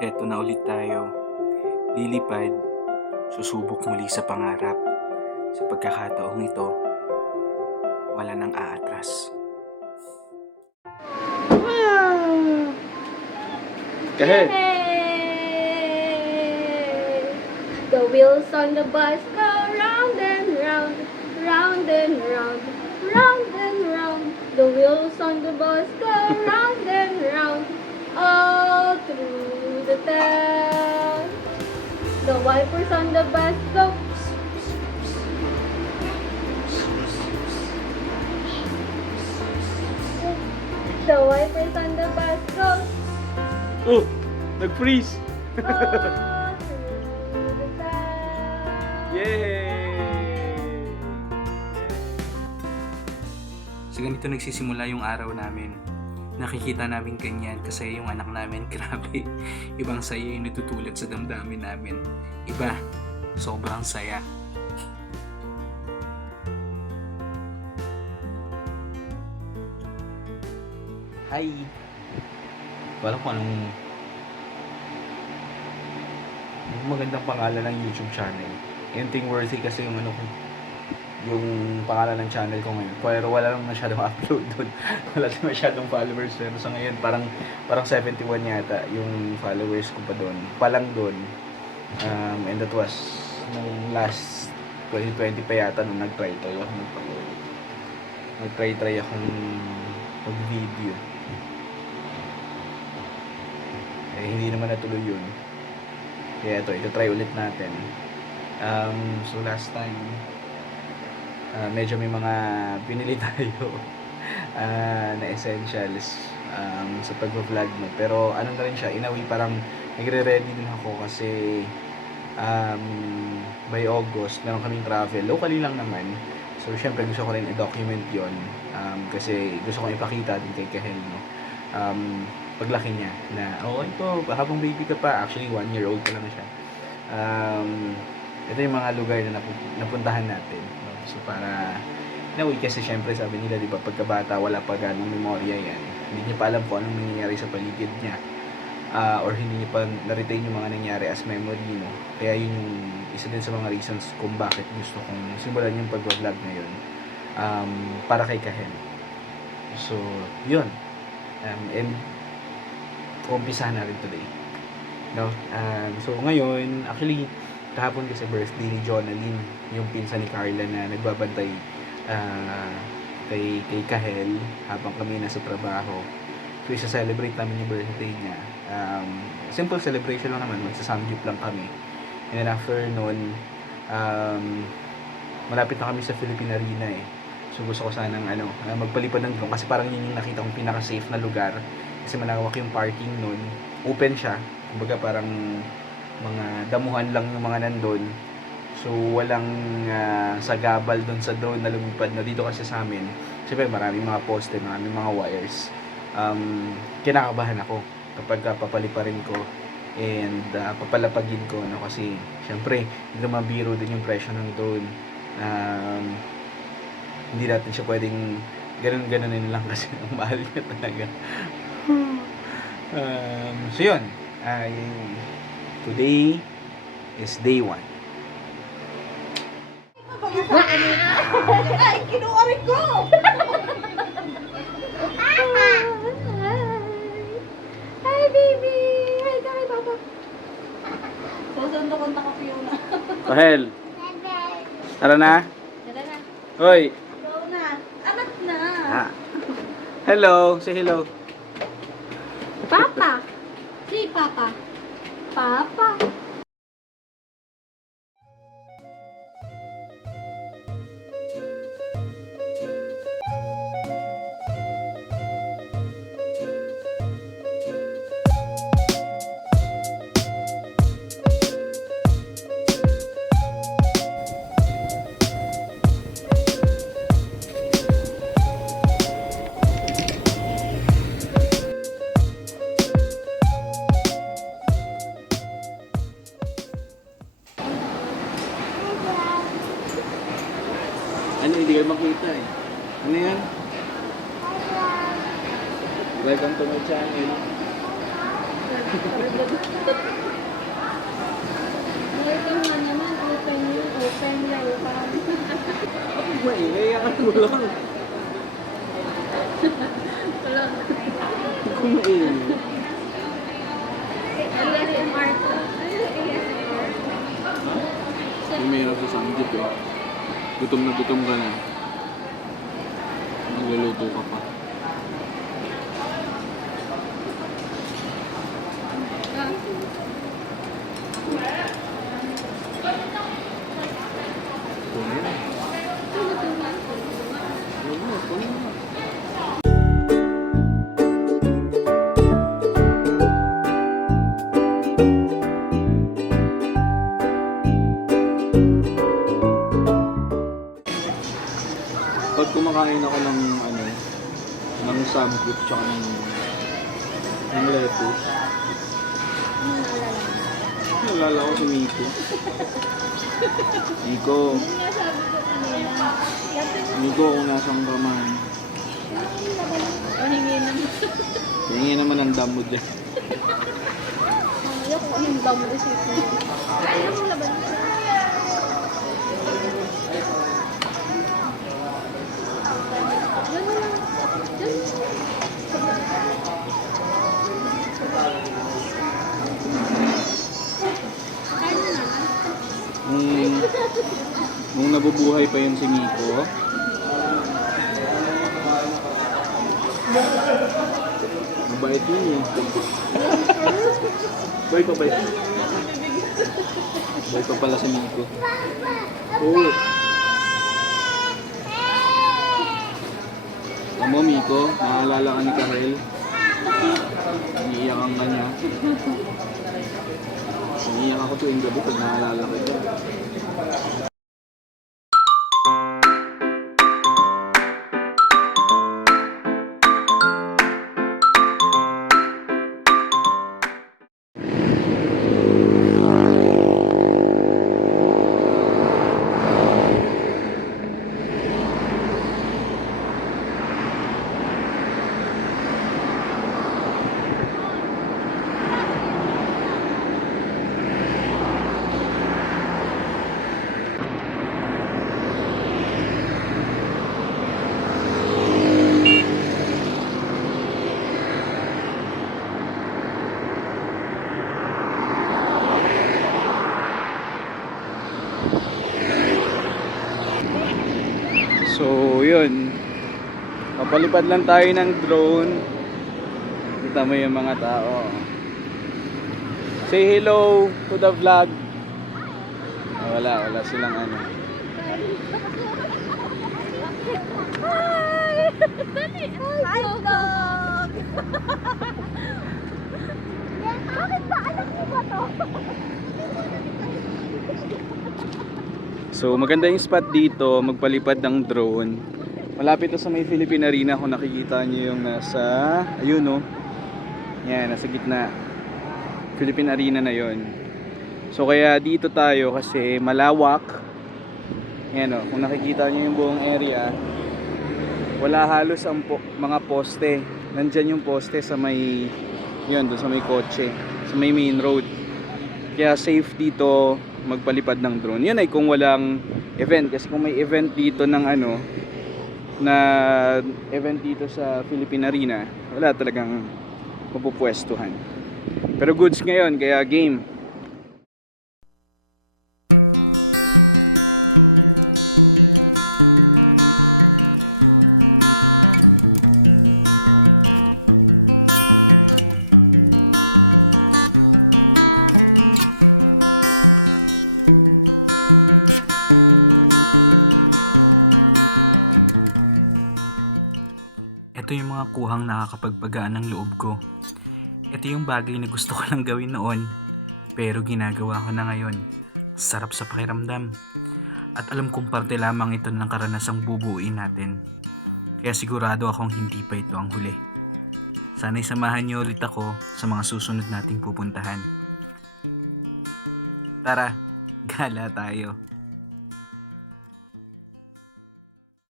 Heto na ulit tayo. Lilipad, susubok muli sa pangarap. Sa pagkakataong ito, wala nang aatras. Kahit! Yay! The wheels on the bus go round and round, round and round, round and round. The wheels on the bus go round and round, all through the town. The wipers on the bus go. The wipers on the bus go. Oh! Nag-freeze! All through the town. Yay! Sa ganito nagsisimula yung araw namin. Nakikita namin ganyan kasi yung anak namin, grabe. Ibang saya yung natutulad sa damdamin namin. Iba, sobrang saya. Hi! Wala ko anong magandang pangalan ng YouTube channel. Anything worthy kasi yung yung pangalan ng channel ko ngayon. Pero wala lang masyadong upload doon. Wala din masyadong followers. Pero sa ngayon parang 71 yata yung followers ko pa doon. Palang doon. And that was nung last 2020 pa yata nung nag-try ako magpa-upload. Nag-try akong mag-video. Hindi naman natuloy yun. Kaya ito try ulit natin. So last time, medyo may mga binili tayo na essentials sa pag-vlog mo. Pero ano na rin siya, in a way parang nagre-ready din ako kasi by August, meron kaming travel. Locally lang naman. So syempre gusto ko rin i-document yon kasi gusto kong ipakita din kay Kahel, no? Paglaki niya na ito habang baby ka pa, actually 1 year old pa lang siya, ito yung mga lugar na napuntahan natin, no? So para kasi syempre sabi nila, di ba, pagkabata wala pa ganong memorya yan, hindi niya pa alam kung anong nangyayari sa paligid niya, or hindi niya pa na-retain yung mga nangyari as memory, no? Kaya yun yung isa din sa mga reasons kung bakit gusto kong simulan yung pag-vlog ngayon, para kay Kahel. So yun, and umpisahan natin today, no? So ngayon, actually kahapon kasi birthday ni Jonalyn, yung pinsan ni Carla na nagbabantay kay Kahel habang kami nasa trabaho. So isa-celebrate namin yung birthday niya. Simple celebration lang naman, magsa-samgyup lang kami. And then after nun, malapit na kami sa Philippine Arena eh. So gusto ko sanang magpalipad ng drone kasi parang yun yung nakita kong pinaka-safe na lugar. Kasi malawak yung parking nun. Open siya. Kumbaga parang mga damuhan lang yung mga nandun. So walang sagabal dun sa drone na lumipad na dito kasi sa amin. Siyempre maraming mga poste, maraming mga wires. Kinakabahan ako kapag papaliparin ko and papalapagin ko, no? Kasi siyempre hindi mabiro din yung presyo ng drone. Hindi natin siya pwedeng ganun-ganunin lang kasi ang mahal niya talaga. So yun, today is day 1. Ay, kinuha rin ko! Hi, baby! Hi, kami, papa. Susundo ko na Fiona. Kahel, tara na. Tara na. Hoy. Go na. Anak na. Hello, say hello. Papa! Si Papa. Papa! Ano, hindi kayo makita eh. Ano yan? Welcome to my channel. Welcome na naman. Open yun. Open. Welcome. Maingay ang ano lang. Wala. Kung maingay. ASMR to. Ano ASMR? Yung may hirap sa sanggip eh. Gutom na gutom ka na. Nagluluto ka pa. Kunin na. Huwag mo, kunin mo. Pag kumakain ako ng ano, ng samgyup tsaka ng lettuce, naalala ko si Miko. Miko, Sinasabi ko kanina. Miko kung nasang ka man, Pahingi naman. tingin naman ang damo dyan. Mamaya kung anong damo isipin mo. Kaya mo laban. Diyan mo lang. Diyan. Kain na naman. Nung nabubuhay pa yun si Miko, mabait yun eh. Bay pa, bay. Bay pa pala si Miko. Oo. Alam mo, Miko, naalala ka ni Kahel. Iiyakan ka niya. Umiiyak ako tuwing gabi pag naalala ko ito. So, yun. Papalipad lang tayo ng drone. Kita mo yung mga tao. Say hello to the vlog. Ah, wala silang ano. Hi, dog! Bakit ba? Alam mo ba to? So, maganda yung spot dito, magpalipad ng drone. Malapit na sa may Philippine Arena kung nakikita nyo yung nasa, ayun no. Yan, nasa gitna. Philippine Arena na yon. So, kaya dito tayo kasi malawak. Yan o, kung nakikita nyo yung buong area, wala halos ang mga poste. Nandyan yung poste sa may, yun, doon sa may kotse, sa may main road. Kaya safe dito magpalipad ng drone. Yun ay kung walang event, kasi kung may event dito ng ano, na event dito sa Philippine Arena, wala talagang mapupwestuhan. Pero goods ngayon, kaya game. Ito yung mga kuhang nakakapagpagaan ng loob ko. Ito yung bagay na gusto ko lang gawin noon, pero ginagawa ko na ngayon. Sarap sa pakiramdam. At alam kong parte lamang ito ng karanasang bubuuin natin. Kaya sigurado akong hindi pa ito ang huli. Sana'y samahan niyo ulit ako sa mga susunod nating pupuntahan. Tara, gala tayo.